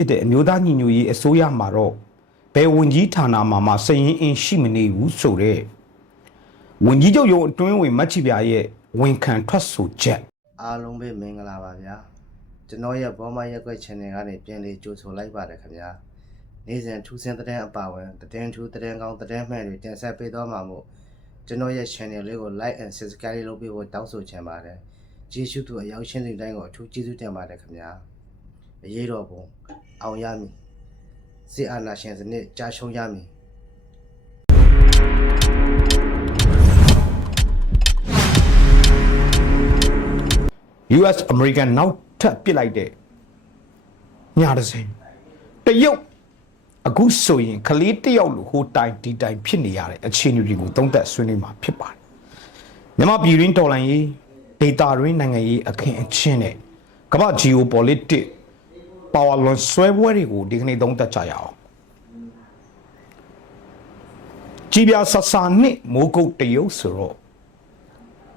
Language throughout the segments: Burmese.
ဖြစ်တဲ့အမျိုးသားညီညွတ်ရေးအစိုးရမှာတော့ဘယ်ဝင်ကြီးဌာနမှာမှစည်ရင်အင်းရှိမနေဘူးဆိုတော့ဝင်ကြီးချုပ်ရုံအတွင်းဝင်မတ်ချီပြရဲ့ဝန်ခံထွက်ဆိုချက်အားလုံးပဲမင်္ဂလာပါဗျာကျွန်တော်ရဲ့ဘောမရက်ွက် channel ကနေပြန်လေးကြိုဆိုလိုက်ပါတယ်ခင်ဗျာနေ့စဉ်ထူးဆန်းတဲ့တဲ့အပါဝင်တဲ့ထူးတဲ့ကောင်းတဲ့မှန်တွေတင်ဆက်ပေးသွားမှာမို့ကျွန်တော်ရဲ့ channel လေးကို like and subscribe လုပ်ပေးဖို့တောင်းဆိုချင်ပါတယ်ကျေးဇူးတူအရောက်ရှင်းတဲ့တိုင်းကိုအထူးကျေးဇူးတင်ပါတယ်ခင်ဗျာ အရေးတော်ပုံအောင်ရမည်စစ်အာဏာရှင်စနစ်ကြာရှုံးရမည် US American နောက်ထပ်ပစ်လိုက်တဲ့ညာတစ်စင်တရုတ်အခုဆိုရင်ကလေးတယောက်လိုဟိုတိုင်ဒီတိုင်ဖြစ်နေရတဲ့အခြေအနေတွေကိုသုံးသပ်ဆွေးနွေးမှာဖြစ်ပါတယ်မြန်မာပြည်ရင်းတော်လှန်ရေးဒေတာရင်းနိုင်ငံရေးအခင်းအကျင်းနဲ့ကမ္ဘာ geopolitics power law ဆွဲပွဲတွေကိုဒီကနေ့သုံးသပ်ကြရအောင်ကြည်ပြဆဆာနှစ်မိုးကုတ်တရုတ်ဆိုတော့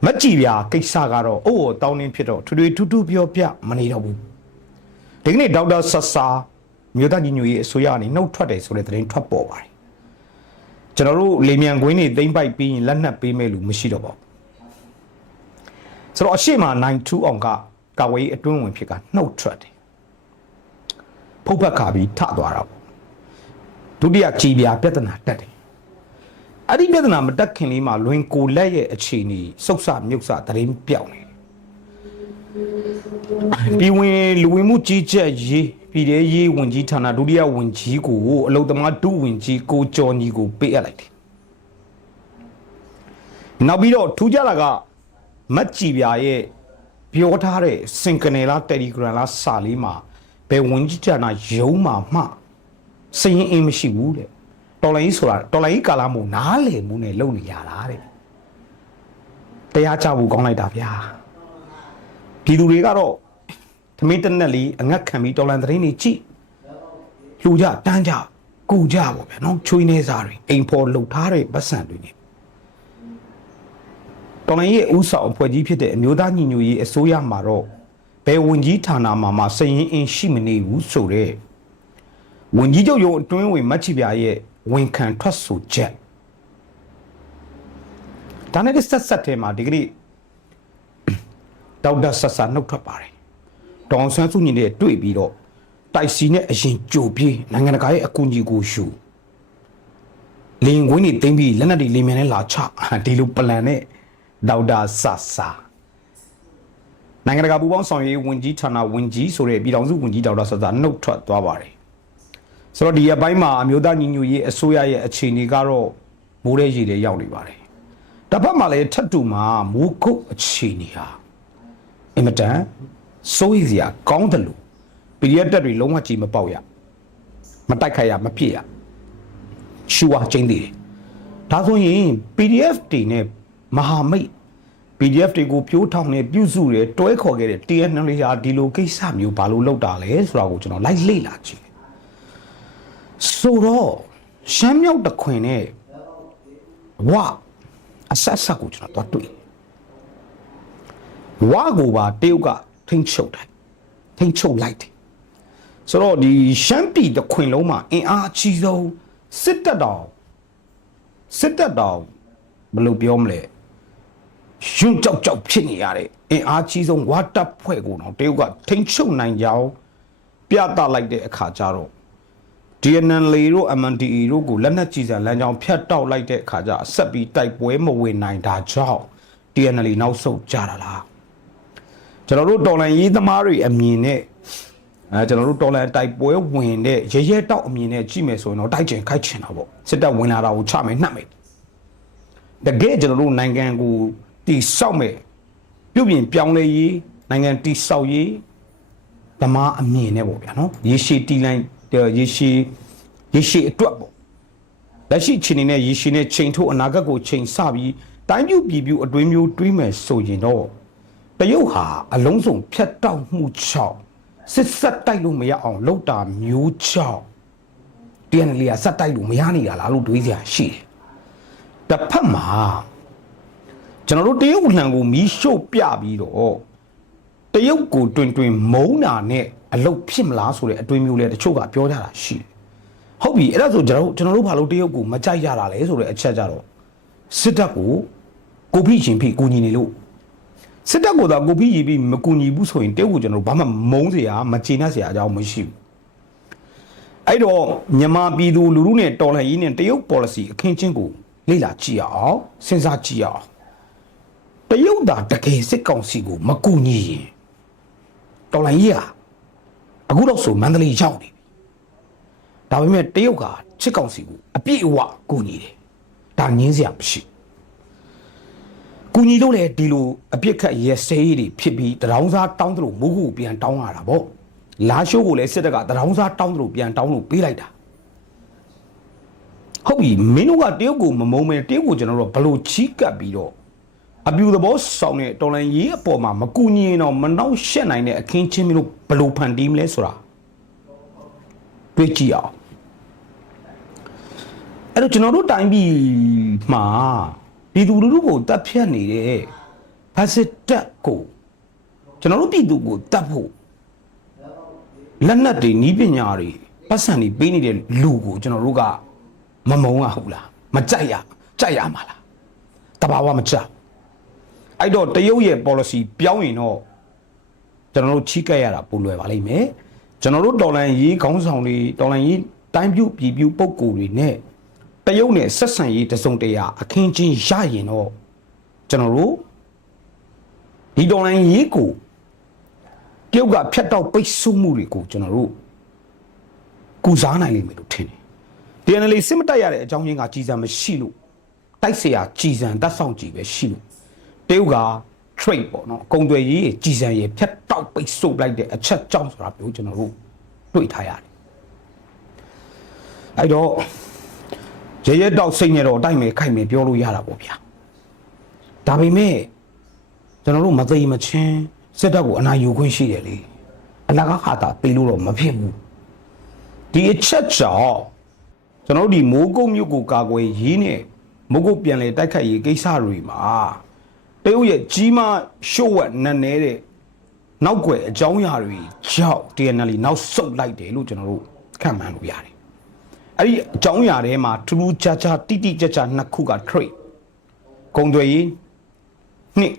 မကြည်ပြာကိစ္စကတော့အိုးတောင်းနှင်းဖြစ်တော့ထွေထွေထူးထူးပြောပြမနေတော့ဘူးဒီကနေ့ဒေါက်တာဆဆာမြို့သားညီညွတ်ရေးအစိုးရကနေနှုတ်ထွက်တယ်ဆိုတဲ့သတင်းထွက်ပေါ်ပါတယ်ကျွန်တော်တို့လေမြန်ကွင်းတွေသိမ့်ပိုက်ပြီးရင်လက်နက်ပေးမဲ့လူမရှိတော့ပါဘူးဆိုတော့အရှိမနိုင်2အောင်ကကာဝေးအတွင်းဝင်ဖြစ်ကနှုတ်ထွက်တယ် ဖုတ်ဖက်ခါပြီးထသွားတာပေါ့ဒုတိယကြည်ပြာပြဿနာတက်တယ်အဲ့ဒီပြဿနာမတက်ခင်လေးမှာလွင်ကိုလက်ရဲ့အခြေအနေစုပ်ဆမြုပ်ဆသတင်းပြောင်းနေတယ်ပြီးဝင်လူဝင်မှုကြီးကြပ်ရေးပြည်ထောင်ရေးဝန်ကြီးဌာနဒုတိယဝန်ကြီးကိုအလုတ္တမဒုဝန်ကြီးကိုကျော်ညီကိုပေးအပ်လိုက်တယ်နောက်ပြီးတော့ထူးခြားတာကမတ်ကြည်ပြာရဲ့ပြောထားတဲ့စင်ကနေလားတယ်လီဂရမ်လားစာလေးမှာ ဘယ်ဝန်ကြီးဌာနရုံးမှာမှစရင်အင်းမရှိဘူးတဲ့တော်လိုင်းကြီးဆိုတာတော်လိုင်းကြီးကာလမို့နားလေမှုနဲ့လုံနေရတာတဲ့တရားချဖို့ကောင်းလိုက်တာဗျာပြည်သူတွေကတော့သမီးတစ်နက်လေးအငတ်ခံပြီးတော်လန်သတင်းတွေကြည့်လူကြတန်းကြကူကြပေါ့ဗျာနော်ချွေးနေစားတွေအိမ်ဖော်လှုပ်ထားတဲ့ပတ်စံတွေ ਨੇ တော်လိုင်းရဲ့ဥဆောင်အဖွဲ့ကြီးဖြစ်တဲ့အမျိုးသားညီညွတ်ရေးအစိုးရမှာတော့ ဘယ်ဝင်ကြီးဌာနမှာမှစည်ရင်အင်းရှိမနေဘူးဆိုတော့ဝန်ကြီးချုပ်ရုံအတွင်းဝင်မတ်ချီပြရဲ့ဝန်ခံထွက်ဆိုချက်ဒါနဲ့ဆက်ဆက်ထဲမှာဒီကနေ့ဒေါက်တာဆက်ဆာနှုတ်ထွက်ပါတယ်ဒေါအောင်ဆန်းစုကြည်နဲ့တွေ့ပြီးတော့တိုက်စီနဲ့အရင်ကြိုပြေးနိုင်ငံတကာရဲ့အကူအညီကိုယူလင်းကွင်းတွေတင်းပြီးလက်နက်တွေလင်းမြန်နဲ့လာချဒီလိုပလန်နဲ့ဒေါက်တာဆက်ဆာ နိုင်ငံတကာပူးပေါင်းဆောင်ရွက်ရေးဝန်ကြီးဌာနဝန်ကြီးဆိုတဲ့ပြည်ထောင်စုဝန်ကြီးဒေါက်တာဆက်ဆာနှုတ်ထွက်သွားပါတယ်ဆိုတော့ဒီအပိုင်းမှာအမျိုးသားညီညွတ်ရေးအစိုးရရဲ့အခြေအနေကတော့မိုးရဲရေတွေရောက်နေပါတယ်။တစ်ဖက်မှာလည်းထပ်တူမှာမိုးကုတ်အခြေအနေဟာအင်မတန်စိုးရိမ်စရာကောင်းတယ်လို့ PDF တက်တွေလုံးဝကြည်မပေါက်ရမတိုက်ခိုက်ရမဖြစ်ရရှူဝါချင်းသေးတယ်။ဒါဆိုရင် PDF တွေနဲ့မဟာမိတ် PDF တွေကိုပြိုးထောင်နေပြုစုတယ်တွဲခေါ်ခဲ့တဲ့ TNL ဟာဒီလိုကိစ္စမျိုးဘာလို့လုပ်တာလဲဆိုတာကိုကျွန်တော်လိုက်လေ့လာကြည့်တယ်ဆိုတော့ရှမ်းမြောက်တခွင်နဲ့ဝအဆက်ဆက်ကိုကျွန်တော်တွေ့တယ်ဝကိုပါတရုတ်ကထိန်းချုပ်တယ်ထိန်းချုပ်လိုက်တယ်ဆိုတော့ဒီရှမ်းပြည်တခွင်လုံးမှာအင်အားအကြီးဆုံးစစ်တပ်တော်စစ်တပ်တော်ဘယ်လိုပြောမလဲ ယွန်းကြောက်ကြောက်ဖြစ်နေရတဲ့အင်အားကြီးဆုံးဝါတပ်ဖွဲ့ကိုတော့တရုတ်ကထိန်းချုပ်နိုင်ကြောင်းပြသလိုက်တဲ့အခါကျတော့ DNL တို့ MNDE တို့ကိုလက်နက်ကြီးစံလမ်းကြောင်းဖြတ်တောက်လိုက်တဲ့အခါကျအဆက်ပြီးတိုက်ပွဲမဝင်နိုင်တာကြောင့် DNL နောက်ဆုတ်ကြတာလားကျွန်တော်တို့တော်လန်ရေးသမားတွေအမြင်နဲ့အဲကျွန်တော်တို့တော်လန်တိုက်ပွဲဝင်တဲ့ရဲရဲတောက်အမြင်နဲ့ကြည့်မယ်ဆိုရင်တော့တိုက်ကျင်ခိုက်ချင်တာပေါ့စစ်တပ်ဝင်လာတာကိုချမယ်နှက်မယ်တကယ်ကျွန်တော်တို့နိုင်ငံကို တိဆောက်မယ်ပြုပြင်ပြောင်းလဲရေးနိုင်ငံတိဆောက်ရေးဓမ္မအမြင်နဲ့ပေါ့ဗျာနော်ရေရှည်တီလိုင်းရေရှည်ရေရှည်အတွက်ပေါ့လက်ရှိချိန်နေနဲ့ရေရှည်နဲ့ချိန်ထုတ်အနာဂတ်ကိုချိန်ဆပြီးတိုင်းပြပြည်ပြအတွင်းမျိုးတွေးမယ်ဆိုရင်တော့တရုတ်ဟာအလုံးစုံဖြတ်တောက်မှုချောက်စစ်ဆက်တိုက်လို့မရအောင်လှုပ်တာမျိုးချောက်တန်လီယာဆက်တိုက်လို့မရနေတာလားလို့တွေးစရာရှိတယ်တစ်ဖက်မှာ ကျွန်တော်တို့တရုတ်လှန်ကိုမီးရှို့ပြပြီးတော့တရုတ်ကိုတွင်တွင်မုံနာနဲ့အလုတ်ဖြစ်မလားဆိုတဲ့အတွင်းမျိုးလဲတချို့ကပြောကြတာရှိတယ်ဟုတ်ပြီအဲ့ဒါဆိုကျွန်တော်တို့ကျွန်တော်တို့ဘာလို့တရုတ်ကိုမကြိုက်ရတာလဲဆိုတဲ့အချက်ကြတော့စစ်တပ်ကိုကိုဖိရှင်ဖိကူညီနေလို့စစ်တပ်ကတော့ကိုဖိရီပြီးမကူညီဘူးဆိုရင်တရုတ်ကိုကျွန်တော်တို့ဘာမှမုန်းစရာမကျေနပ်စရာအကြောင်းမရှိဘူးအဲ့တော့မြန်မာပြည်သူလူထုနဲ့တော်လှန်ရေးနဲ့တရုတ် policy အခင်းချင်းကိုလေ့လာကြည့်အောင်စဉ်းစားကြည့်အောင် တရုတ်သာတကယ်စစ်ကောင်စီကိုမကူညီရင်တော်လှန်ရေးဟာအခုတော့ဆိုမန္တလေးရောက်နေပြီဒါပေမဲ့တရုတ်ကချစ်ကောင်စီကိုအပြည့်အဝကူညီတယ်ဒါငင်းစရာမရှိဘူးကူညီလို့လေဒီလိုအပြစ်ခတ်ရဲစဲရေးတွေဖြစ်ပြီးတရောင်းစားတောင်းသလိုမိုးကူပြန်တောင်းရတာပေါ့လာရှိုးကိုလည်းစစ်တပ်ကတရောင်းစားတောင်းသလိုပြန်တောင်းလို့ပေးလိုက်တာဟုတ်ပြီမင်းတို့ကတရုတ်ကိုမမုန်းမဲတရုတ်ကိုကျွန်တော်တို့ဘလို့ချီးကပ်ပြီးတော့ အပြူသဘောဆောင်တဲ့တော်လန်ရေးအပေါ်မှာမကူညီရင်တော့မနှောက်ရှက်နိုင်တဲ့အခင်းချင်းမျိုးတို့ဘလို့ဖန်တီးမလဲဆိုတာတွေးကြည့်အောင်အဲ့တော့ကျွန်တော်တို့တိုင်းပြည်မှာပြည်သူလူထုကိုတပ်ဖြတ်နေတဲ့ဖက်စစ်တပ်ကိုကျွန်တော်တို့ပြည်သူကိုတပ်ဖို့လက်နက်တွေနီးပညာတွေပတ်စံတွေပေးနေတဲ့လူကိုကျွန်တော်တို့ကမမုန်းရဘူးလားမကြိုက်ရကြိုက်ရမှာလားတဘာဝမကြက် အဲ့တော့တရုတ်ရဲ့ policy ပြောင်းရင်တော့ကျွန်တော်တို့ချိကက်ရတာပိုလွယ်ပါလိမ့်မယ်ကျွန်တော်တို့ဒေါ်လာရေးခေါင်းဆောင်တွေဒေါ်လာရေးတိုင်းပြုပြည်ပြုပုံကိုယ်တွေနဲ့တရုတ်နဲ့ဆက်ဆံရေးတစုံတရာအခင်းချင်းရရင်တော့ကျွန်တော်တို့ဒီဒေါ်လာရေးကိုတရုတ်ကဖြတ်တော့ပိတ်ဆို့မှုတွေကိုကျွန်တော်တို့ကုစားနိုင်လိမ့်မယ်လို့ထင်တယ် DNL စစ်မတက်ရတဲ့အကြောင်းရင်းကကြီးစံမရှိလို့တိုက်เสียကြီးစံတတ်ဆောင်ကြည့်ပဲရှိလို့ တရုတ်က trade ပေါ့နော်အကုန်သွယ်ရေးကြီးစံရေးဖြတ်တောက်ပိတ်ဆို့လိုက်တဲ့အချက်ကြောင့်ဆိုတာပြောကျွန်တော်တို့တွေ့ထားရတယ်အဲ့တော့ရဲရဲတောက်စိတ်နဲ့တော့တိုက်မယ်ခိုက်မယ်ပြောလို့ရတာပေါ့ဗျာဒါပေမဲ့ကျွန်တော်တို့မသိမချင်းစစ်တပ်ကိုအနာယူခွင့်ရှိတယ်လေအလကားခါတာပေးလို့တော့မဖြစ်ဘူးဒီအချက်ကြောင့်ကျွန်တော်တို့ဒီမိုးကုတ်မြို့ကိုကာကွယ်ရေးနဲ့မိုးကုတ်ပြန်လေတိုက်ခိုက်ရေးကိစ္စတွေမှာ တရုတ်ရဲ့ကြီးမားရှို့ဝက်နက်နေတဲ့နောက်ွယ်အကြောင်းအရာတွေကြောင့် TNL နောက်ဆုတ်လိုက်တယ်လို့ကျွန်တော်တို့ခံမှန်းလို့ရတယ်အဲ့ဒီအကြောင်းအရာတွေမှာထူးထူးခြားခြားတိတိကျကျနှစ်ခုက trade ကုန်သွယ်ရေးနှစ်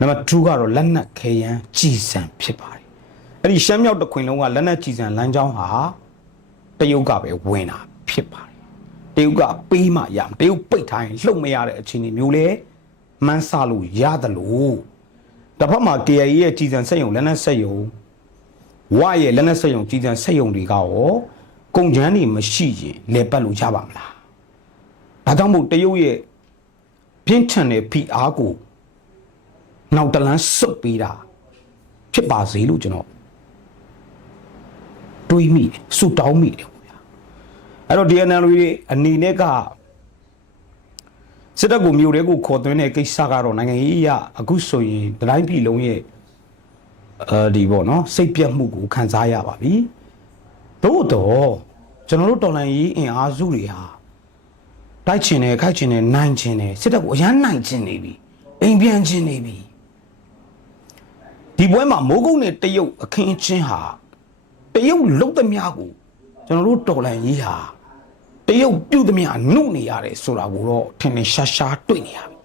နံပါတ်2ကတော့လက်နက်ခဲယမ်းကြီးစံဖြစ်ပါတယ်အဲ့ဒီရှမ်းမြောက်တစ်ခွင်လုံးကလက်နက်ကြီးစံလမ်းကြောင်းဟာတရုတ်ကပဲဝင်တာဖြစ်ပါတယ်တရုတ်ကပေးမှရမယ်တရုတ်ပိတ်ထားရင်လှုပ်မရတဲ့အခြေအနေမျိုးလေ မှန်းဆလို့ရတယ်လို့တစ်ဖက်မှာ KIA ရဲ့ကြီးစံစက်ယုံလက်နက်စက်ယုံဝရဲ့လက်နက်စက်ယုံကြီးစံစက်ယုံတွေကရောကုန်ချမ်းတွေမရှိရင်လေပတ်လို့ရပါမလားဒါကြောင့်မို့တရုတ်ရဲ့ပြင်းထန်တဲ့ဖိအားကိုနောက်တလန်းစုပ်ပေးတာဖြစ်ပါစေလို့ကျွန်တော်တွေးမိတယ်ဆူတောင်းမိတယ်ပေါ့ဗျာအဲ့တော့ DNL တွေအနေနဲ့က စစ်တပ်ကိုမြို့တဲကိုခေါ်သွင်းတဲ့ကိစ္စကတော့နိုင်ငံရေးအရအခုဆိုရင်တတိုင်းပြည်လုံးရဲ့အဲဒီပေါ့နော်စိတ်ပြတ်မှုကိုခံစားရပါပြီသို့တော့ကျွန်တော်တို့တော်လှန်ရေးအင်အားစုတွေဟာတိုက်ချင်တယ်ခိုက်ချင်တယ်နိုင်ချင်တယ်စစ်တပ်ကိုအရန်နိုင်ချင်နေပြီအိမ်ပြန်ချင်နေပြီဒီပွဲမှာမိုးကုတ်နဲ့တရုတ်အခင်းချင်းဟာတရုတ်လုတ်သမျှကိုကျွန်တော်တို့တော်လှန်ရေးဟာ တရုတ်ပြုတ်သမျှနှုတ်နေရတယ်ဆိုတာကိုတော့ထင်ထင်ရှားရှားတွေ့နေရပြီ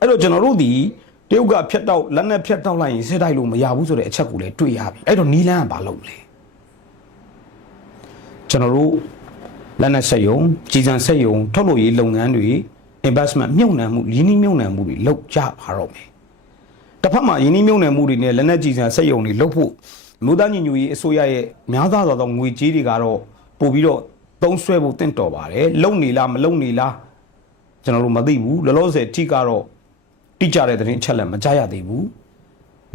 အဲ့တော့ကျွန်တော်တို့ဒီတရုတ်ကဖြတ်တော့လက်နဲ့ဖြတ်တော့လိုက်ရင်စစ်တိုက်လို့မရဘူးဆိုတဲ့အချက်ကိုလည်းတွေ့ရပြီအဲ့တော့နီလန်းကဘာလုပ်လဲကျွန်တော်တို့လက်နက်ဆက်ယုံကြီးစံဆက်ယုံထုတ်လို့ရေးလုပ်ငန်းတွေ investment မြုပ်နှံမှုရင်းနှီးမြုပ်နှံမှုတွေလုပ်ကြပါတော့မယ်တစ်ဖက်မှာရင်းနှီးမြုပ်နှံမှုတွေနဲ့လက်နက်ကြီးစံဆက်ယုံတွေလုပ်ဖို့မြို့သားညီညွတ်ရေးအစိုးရရဲ့များသားသောငွေကြေးတွေကတော့ပို့ပြီးတော့ သုံးစွဲဖို့တင့်တော်ပါတယ်လုံနေလားမလုံနေလားကျွန်တော်တို့မသိဘူးလောလောဆယ်ထိကတော့တိကျတဲ့သတင်းအချက်လက်မကြားရသေးဘူး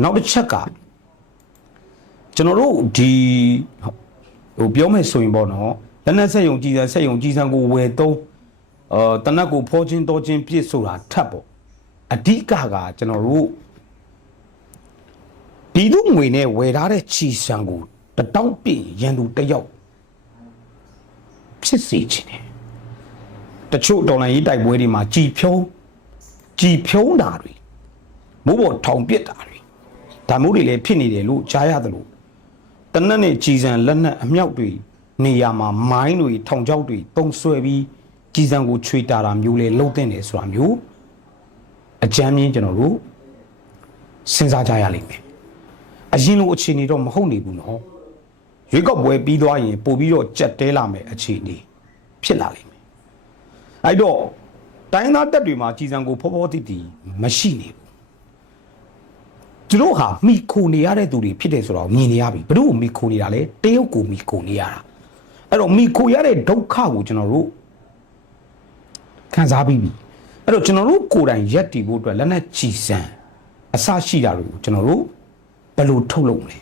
နောက်တစ်ချက်ကကျွန်တော်တို့ဒီဟိုပြောမယ်ဆိုရင်ပေါ့နော်လက်နက်ဆက်ယုံကြီးစံဆက်ယုံကြီးစံကိုဝယ်သုံးအာတနက်ကိုဖောချင်းတော်ချင်းပြည့်ဆိုတာထပ်ပေါ့အဓိကကကျွန်တော်တို့ဒီသူငွေနဲ့ဝယ်ထားတဲ့ချီစံကိုတတောင်းပြည့်ရန်သူတစ်ယောက် ဖြစ်စေချင်တယ်တချို့ဒေါ်လာရေးတိုက်ပွဲတွေမှာကြည်ဖြုံးကြည်ဖြုံးတာတွေမိုးပေါ်ထောင်ပစ်တာတွေဒါမျိုးတွေလည်းဖြစ်နေတယ်လို့ကြားရတယ်လို့တနက်နဲ့ကြည်စံလက်နက်အမြောက်တွေနေရာမှာမိုင်းတွေထောင်ချောက်တွေတုံဆွဲပြီးကြည်စံကိုချွေတာတာမျိုးလေလုံးတဲ့တယ်ဆိုတာမျိုးအကြမ်းမြင်ကျွန်တော်တို့စဉ်းစားကြရလိမ့်မယ်အရင်လိုအခြေအနေတော့မဟုတ်နေဘူးနော် ရွေးကောက်ပွဲပြီးသွားရင်ပို့ပြီးတော့ကြက်တဲလာမယ်အခြေအနေဖြစ်လာလိမ့်မယ်အဲ့တော့တိုင်းသားတက်တွေမှာကြည်စံကိုဖောဖောတိတိမရှိနေဘူးသူတို့ဟာမိခိုနေရတဲ့သူတွေဖြစ်တယ်ဆိုတော့မြင်နေရပြီဘယ်သူ့ကိုမိခိုနေတာလဲတရုတ်ကိုမိခိုနေရတာအဲ့တော့မိခိုရတဲ့ဒုက္ခကိုကျွန်တော်တို့ခံစားပြီးပြီအဲ့တော့ကျွန်တော်တို့ကိုယ်တိုင်ရက်တည်ဖို့အတွက်လက်နက်ချီစံအစရှိတာတွေကိုကျွန်တော်တို့ဘယ်လိုထုတ်လုပ်မလဲ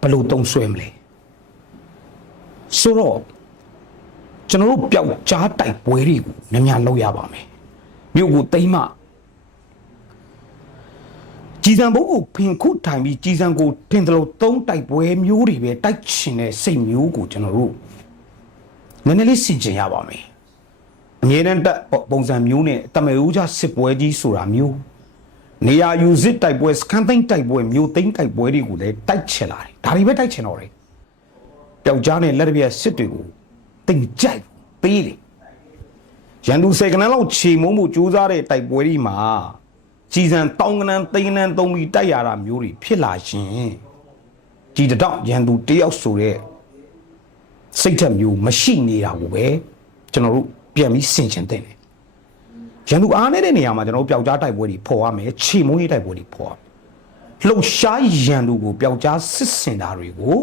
ဘယ်လိုတုံးဆွဲမလဲဆိုတော့ကျွန်တော်တို့ပျောက်ကြားတိုက်ပွဲတွေကိုညံ့ညလုပ်ရပါမယ်မြို့ကိုတိမ့်မှကြည်စံဘုတ်ကိုဖင်ခုထိုင်ပြီးကြည်စံကိုထင်တယ်လို့သုံးတိုက်ပွဲမျိုးတွေပဲတိုက်ချင်တဲ့စိတ်မျိုးကိုကျွန်တော်တို့နည်းနည်းလေးဆင်ခြင်ရပါမယ်အမြဲတမ်းတက်ပုံစံမျိုးနဲ့တမေဦးကြစစ်ပွဲကြီးဆိုတာမျိုးနေရာယူစစ်တိုက်ပွဲစကန်သိန်းတိုက်ပွဲမျိုးသိန်းတိုက်ပွဲတွေကိုလည်းတိုက်ချင်လာတယ် ဒါတွေပဲတိုက်ချင်တော့တယ်ပျောက်ကြားနဲ့လက်တစ်ပြက်စစ်တွေကိုတင်ကြိုက်ပေးတယ်ရန်သူစေကနန်းလောက်ခြေမုံမှုကြိုးစားတဲ့တိုက်ပွဲတွေမှာကြည်စံတောင်းကနန်းသိန်းကနန်းသုံးပြီးတိုက်ရတာမျိုးတွေဖြစ်လာရှင်ကြည်တတော့ရန်သူတယောက်ဆိုတဲ့စိတ်ထက်မျိုးမရှိနေတာကိုပဲကျွန်တော်တို့ပြန်ပြီးဆင်ခြင်တဲ့တယ်ရန်သူအားနေတဲ့နေရာမှာကျွန်တော်တို့ပျောက်ကြားတိုက်ပွဲတွေဖော်ရမယ်ခြေမုံရေးတိုက်ပွဲတွေဖော်ရမယ် လှုပ်ရှားရန်သူကိုပျောက်ကြားစစ်စင်တာတွေကို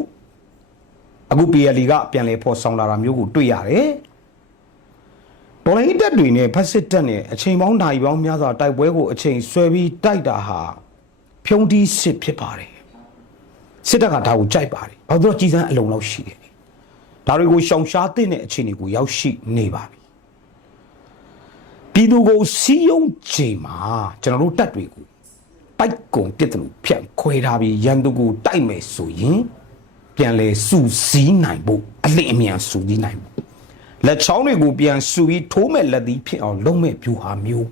အခု PLD ကပြန်လဲဖော်ဆောင်လာတာမျိုးကိုတွေ့ရတယ်။တော်လိုင်းတက်တွေနဲ့ဖက်စစ်တက်နဲ့အချိန်ပေါင်းဓာရီပေါင်းများစွာတိုက်ပွဲကိုအချိန်ဆွဲပြီးတိုက်တာဟာဖြုံးတီးစစ်ဖြစ်ပါတယ်။စစ်တပ်ကဒါကိုကြိုက်ပါတယ်။ဘာလို့လဲကြီးစမ်းအလုံးလောက်ရှိတယ်။ဒါတွေကိုရှောင်ရှားတဲ့အခြေအနေကိုရောက်ရှိနေပါပြီ။ပြည်သူကိုစီးယုံချိန်မှာကျွန်တော်တို့တက်တွေကို ပိုက်ကုံပြစ်တယ်လို့ဖြန့်ခွဲထားပြီးရန်သူကိုတိုက်မယ်ဆိုရင် ပြန်လဲစူစည်းနိုင်ဖို့အလင့်အမြန်စူစည်းနိုင်ဖို့လက်ချောင်းတွေကိုပြန်စူပြီးထိုးမဲ့လက်သီးဖြစ်အောင်လုံးမဲ့ဖြူဟာမျိုး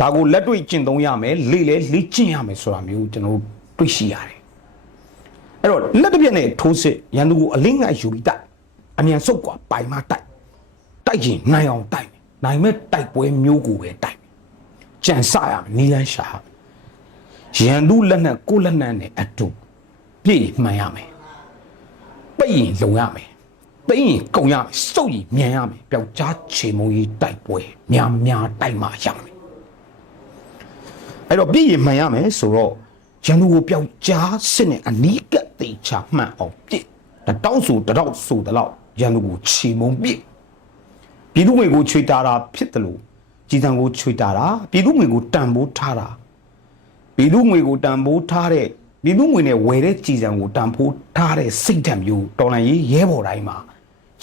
ဒါကိုလက်တွေ့ကျင့်သုံးရမယ်လေလေလေ့ကျင့်ရမယ်ဆိုတာမျိုးကျွန်တော်တို့တွေ့ရှိရတယ်အဲ့တော့လက်တစ်ပြက်နဲ့ထိုးစစ်ရန်သူကိုအလင်းငိုက်ယူပြီးတိုက်အမြန်ဆုတ်กว่าပိုင်မတိုက်တိုက်ရင်နိုင်အောင်တိုက်မယ်နိုင်မဲ့တိုက်ပွဲမျိုးကိုပဲတိုက်မယ်ကြံစရမယ်နီလန်းရှာ ရန်သူလက်နဲ့ကိုယ်လက်နဲ့အတူပြည့်မှန်ရမယ်ပိတ်ရင်လုံရမယ်ပိတ်ရင်ကုံရမယ်စုပ်ရင်မြန်ရမယ်ပျောက်ကြားချေမုံကြီးတိုက်ပွဲများများတိုက်မှရမယ်အဲ့တော့ပြည့်ရင်မှန်ရမယ်ဆိုတော့ရန်သူကိုပျောက်ကြားစစ်နဲ့အနီးကပ်တေချာမှန်အောင်ပြစ်တတောက်ဆိုတတောက်ဆိုတလောက်ရန်သူကိုချေမုံပြစ်ပြည်သူငွေကိုချွေတာတာဖြစ်တယ်လို့ကြည်တံကိုချွေတာတာပြည်သူငွေကိုတန်ဖိုးထားတာ ပြည်သူငွေကိုတန်ဖိုးထားတဲ့ပြည်သူငွေနဲ့ဝယ်တဲ့ကြည်စံကိုတန်ဖိုးထားတဲ့စိတ်ဓာတ်မျိုးတော်လန်ရေးရဲဘော်တိုင်းမှာ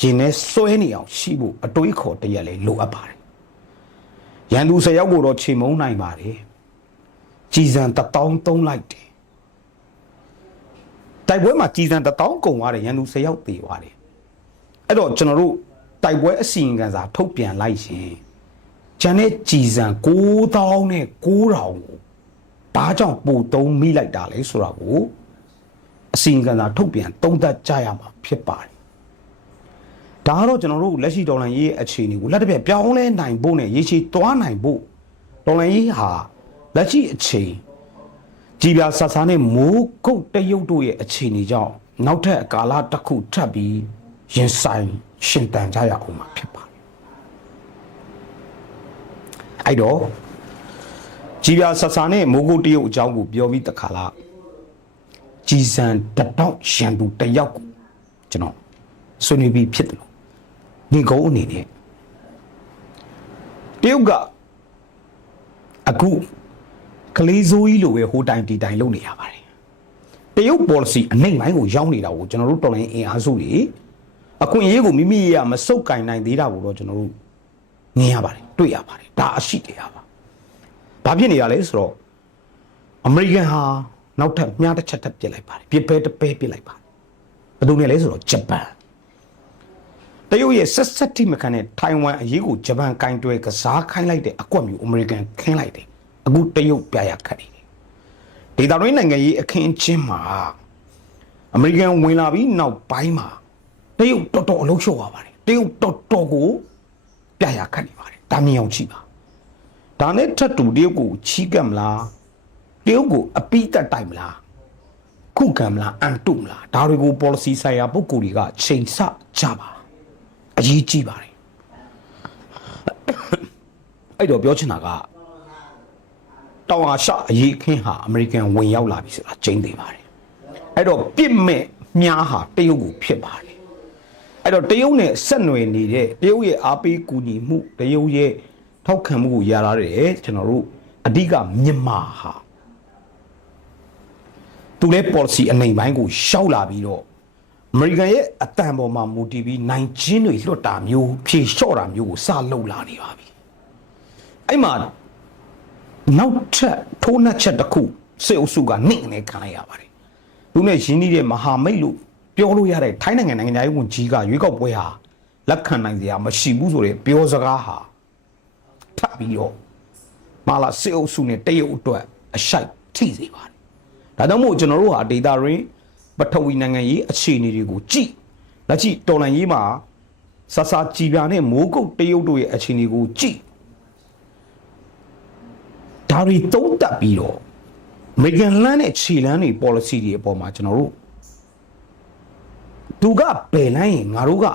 ရင်နဲ့စွဲနေအောင်ရှိဖို့အတွေးခေါ်တရက်လေးလိုအပ်ပါတယ်။ရန်သူ၁၀ယောက်ကိုတော့ချိန်မုံနိုင်ပါတယ်။ကြည်စံတစ်တောင်းသုံးလိုက်တယ်။တိုက်ပွဲမှာကြည်စံတစ်တောင်းကုန်သွားတယ်ရန်သူ၁၀ယောက်သေသွားတယ်။အဲ့တော့ကျွန်တော်တို့တိုက်ပွဲအစီရင်ခံစာထုတ်ပြန်လိုက်ရှင်ကျန်တဲ့ကြည်စံ9000နဲ့9000ကို ဘာကြောင့်ပို့သုံးမိလိုက်တာလဲဆိုတာကိုအစီရင်ခံစာထုတ်ပြန်သုံးသပ်ကြရမှာဖြစ်ပါတယ်။ဒါကတော့ကျွန်တော်တို့လက်ရှိဒေါ်လာရေးရဲ့အခြေအနေကိုလက်တစ်ပြက်ပြောင်းလဲနိုင်ဖို့နဲ့ရေရှည်သွားနိုင်ဖို့ဒေါ်လာရေးဟာလက်ရှိအချိန်ကြည်ပြဆဆာနဲ့မိုးကုတ်တရုတ်တို့ရဲ့အခြေအနေကြောင့်နောက်ထပ်ကာလတစ်ခုထပ်ပြီးရင်ဆိုင်ရှင်တန်ကြရအောင်မှာဖြစ်ပါတယ်။အဲ့တော့ ကြည်ပြဆဆာနဲ့မိုးကုတ်တရုတ်အကြောင်းကိုပြောပြီးတခါလားကြည်စံတတောက်ရန်သူတယောက်ကိုကျွန်တော်ဆွေးနွေးပြီးဖြစ်တယ်လို့ဒီကုန်းအနေနဲ့တရုတ်ကအခုကလေးစိုးကြီးလိုပဲဟိုတိုင်တီတိုင်လုပ်နေရပါတယ်တရုတ် policy အနိုင်ပိုင်းကိုရောက်နေတာကိုကျွန်တော်တို့တော်လိုင်းအင်အားစုတွေအခွင့်အရေးကိုမိမိရမစုပ်ကင်နိုင်သေးတာကိုတော့ကျွန်တော်တို့မြင်ရပါတယ်တွေ့ရပါတယ်ဒါအရှိတရားပါ ဘာဖြစ်နေရလဲဆိုတော့အမေရိကန်ဟာနောက်ထပ်မြားတစ်ချက်ထပ်ပြစ်လိုက်ပါတယ်ပြစ်ပဲတစ်ပဲပြစ်လိုက်ပါတယ်ဘယ်သူနဲ့လဲဆိုတော့ဂျပန်တရုတ်ရဲ့ဆက်ဆက်တိမခံတဲ့ထိုင်ဝမ်အရေးကိုဂျပန်ကင်တွယ်ကစားခိုင်းလိုက်တဲ့အကွက်မျိုးအမေရိကန်ခင်းလိုက်တယ်အခုတရုတ်ပြရခတ်နေတယ်ဒေတာရင်းနိုင်ငံရေးအခင်းချင်းမှာအမေရိကန်ဝင်လာပြီးနောက်ပိုင်းမှာတရုတ်တော်တော်အလုံးလျှော့သွားပါတယ်တရုတ်တော်တော်ကိုပြရခတ်နေပါတယ်ဒါမြင်အောင်ကြည့်ပါ ဒါနဲ့ထပ်တူတရုတ်ကိုချီးကပ်မလားတရုတ်ကိုအပိတက်တိုက်မလားခုခံမလားအန်တုမလားဒါတွေကို policy ဆိုင်ရာပုဂ္ဂိုလ်တွေကချိန်ဆကြပါအရေးကြီးပါတယ်အဲ့တော့ပြောချင်တာကတောင်အာရှအရေးအခင်းဟာအမေရိကန်ဝင်ရောက်လာပြီဆိုတာကျင်းသေးပါတယ်အဲ့တော့ပြစ်မဲ့မြားဟာတရုတ်ကိုဖြစ်ပါတယ်အဲ့တော့တရုတ်နဲ့ဆက်နွယ်နေတဲ့တရုတ်ရဲ့အားပေးကူညီမှုတရုတ်ရဲ့ ထောက်ခံမှုကိုရလာတဲ့ကျွန်တော်တို့အဓိကမြန်မာဟာသူလည်း policy အနိုင်ပိုင်းကိုရှောက်လာပြီးတော့အမေရိကန်ရဲ့အတန်ပေါ်မှာမူတည်ပြီးနိုင်ချင်းတွေလွတ်တာမျိုးဖြေလျှော့တာမျိုးကိုစလုပ်လာနေပါပြီအဲ့မှာနောက်ထပ်ထိုးနှက်ချက်တစ်ခုစေအုပ်စုကနှိမ့်နေခံလိုက်ရပါတယ်သူနဲ့ရင်းနှီးတဲ့မဟာမိတ်လို့ပြောလို့ရတဲ့ထိုင်းနိုင်ငံနိုင်ငံသားရေးဝန်ကြီးကရွေးကောက်ပွဲဟာလက်ခံနိုင်စရာမရှိဘူးဆိုတဲ့ပြောစကားဟာ ထပ်ပြီးတော့မာလာစေအုပ်စုနဲ့တရုတ်အတွက်အရှိုက်ထိစေပါတယ်ဒါကြောင့်မို့ကျွန်တော်တို့ဟာဒေတာရင်းပထဝီနိုင်ငံရေးအခြေအနေတွေကိုကြည့်လက်ရှိတော်လန်ရေးမှာဆဆာကြည်ပြာနဲ့မိုးကုတ်တရုတ်တို့ရဲ့အခြေအနေကိုကြည့်ဒါတွေသုံးတက်ပြီးတော့အမေရိကန်လမ်းနဲ့ခြေလမ်းတွေ policy တွေအပေါ်မှာကျွန်တော်တို့သူကပယ်လိုက်ရင်ငါတို့က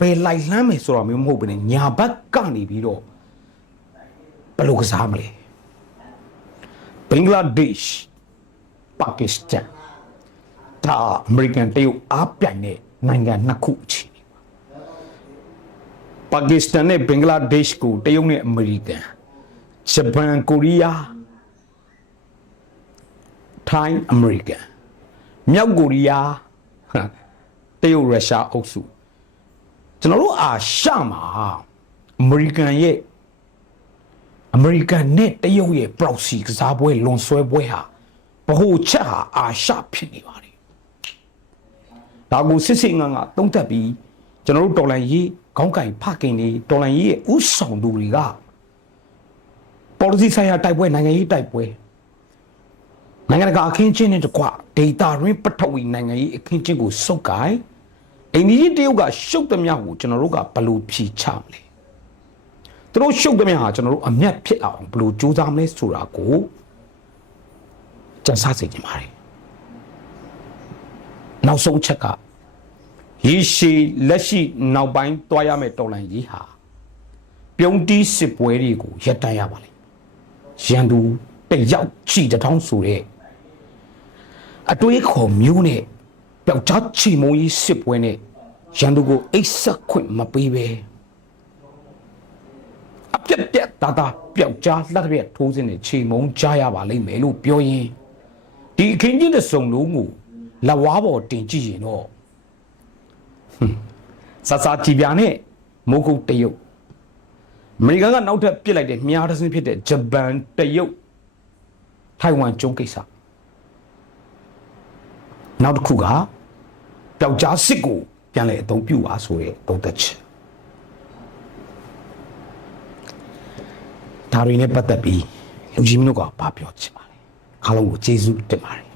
ပယ်လိုက်လှမ်းမယ်ဆိုတာမျိုးမဟုတ်ဘဲနဲ့ညာဘက်ကနေပြီးတော့ ဘယ်လိုကစားမလဲဘင်္ဂလားဒေ့ရှ်ပါကစ္စတန်ဒါအမေရိကန်တရုတ်အားပြိုင်တဲ့နိုင်ငံနှစ်ခုအခြေအနေပါကစ္စတန်နဲ့ဘင်္ဂလားဒေ့ရှ်ကိုတရုတ်နဲ့အမေရိကန်ဂျပန်ကိုရီးယားထိုင်းအမေရိကန်မြောက်ကိုရီးယားဟာတရုတ်ရုရှားအုပ်စုကျွန်တော်တို့အာရှမှာအမေရိကန်ရဲ့ အမေရိကန်နဲ့တရုတ်ရဲ့ proxy ကစားပွဲလွန်ဆွဲပွဲဟာဗဟိုချက်ဟာအာရှဖြစ်နေပါတယ်ဒါကိုစစ်စစ်ငန်းကတုံးသက်ပြီးကျွန်တော်တို့တော်လန်ရေးခေါင်းကင်ဖခင်တွေတော်လန်ရေးရဲ့ဥဆောင်သူတွေက policy ဆိုင်ရာတိုက်ပွဲနိုင်ငံရေးတိုက်ပွဲနိုင်ငံတကာအခင်းအကျင်းနဲ့တကွ data ရင်းပထဝီနိုင်ငံရေးအခင်းအကျင်းကိုစုပ်ကိုင်အိန္ဒိယတရုတ်ကရှုပ်သမျှကိုကျွန်တော်တို့ကဘယ်လိုဖြေချမလဲ သူတို့ရှုပ်သမျှဟာကျွန်တော်တို့အမျက်ဖြစ်အောင်ဘယ်လိုစူးစမ်းမလဲဆိုတာကိုစံစားစေချင်ပါတယ်နောက်ဆုံးချက်ကရေရှည်လက်ရှိနောက်ပိုင်းတွားရမယ့်တော်လန်ရေးဟာပြုံးတီးစစ်ပွဲတွေကိုရပ်တန့်ရပါလိမ့်ရန်သူတယောက်ချီတထောင်းဆိုတဲ့အတွေးခေါ်မျိုးနဲ့ပျောက်ကြားချီမုံကြီးစစ်ပွဲနဲ့ရန်သူကိုအိတ်ဆက်ခွင့်မပေးပဲ အပြက်ပြက်တာတာပျောက်ကြားလှက်ရက်ထိုးစင်းနဲ့ချီမုံကြားရပါလိမ့်မယ်လို့ပြောရင်ဒီအခင်းကြီးတဲ့စုံလုံးကိုလက်ဝါးပေါ်တင်ကြည့်ရင်တော့ဟွန်းစစကြည်ပြာနဲ့မိုးကုတ်တရုတ်အမေရိကန်ကနောက်ထပ်ပြစ်လိုက်တဲ့မြားတစ်စင်းဖြစ်တဲ့ဂျပန်တရုတ်ထိုင်ဝမ်ကျွန်းကိစ္စနောက်တစ်ခုကပျောက်ကြားစစ်ကိုပြန်လဲအသုံးပြုပါဆိုတဲ့သုံးသက်ချက် ဒါတွေနဲ့ပတ်သက်ပြီးလူကြီးမင်းတို့ကဘာပြောချင်ပါလဲအားလုံးကိုကျေးဇူးတင်ပါတယ်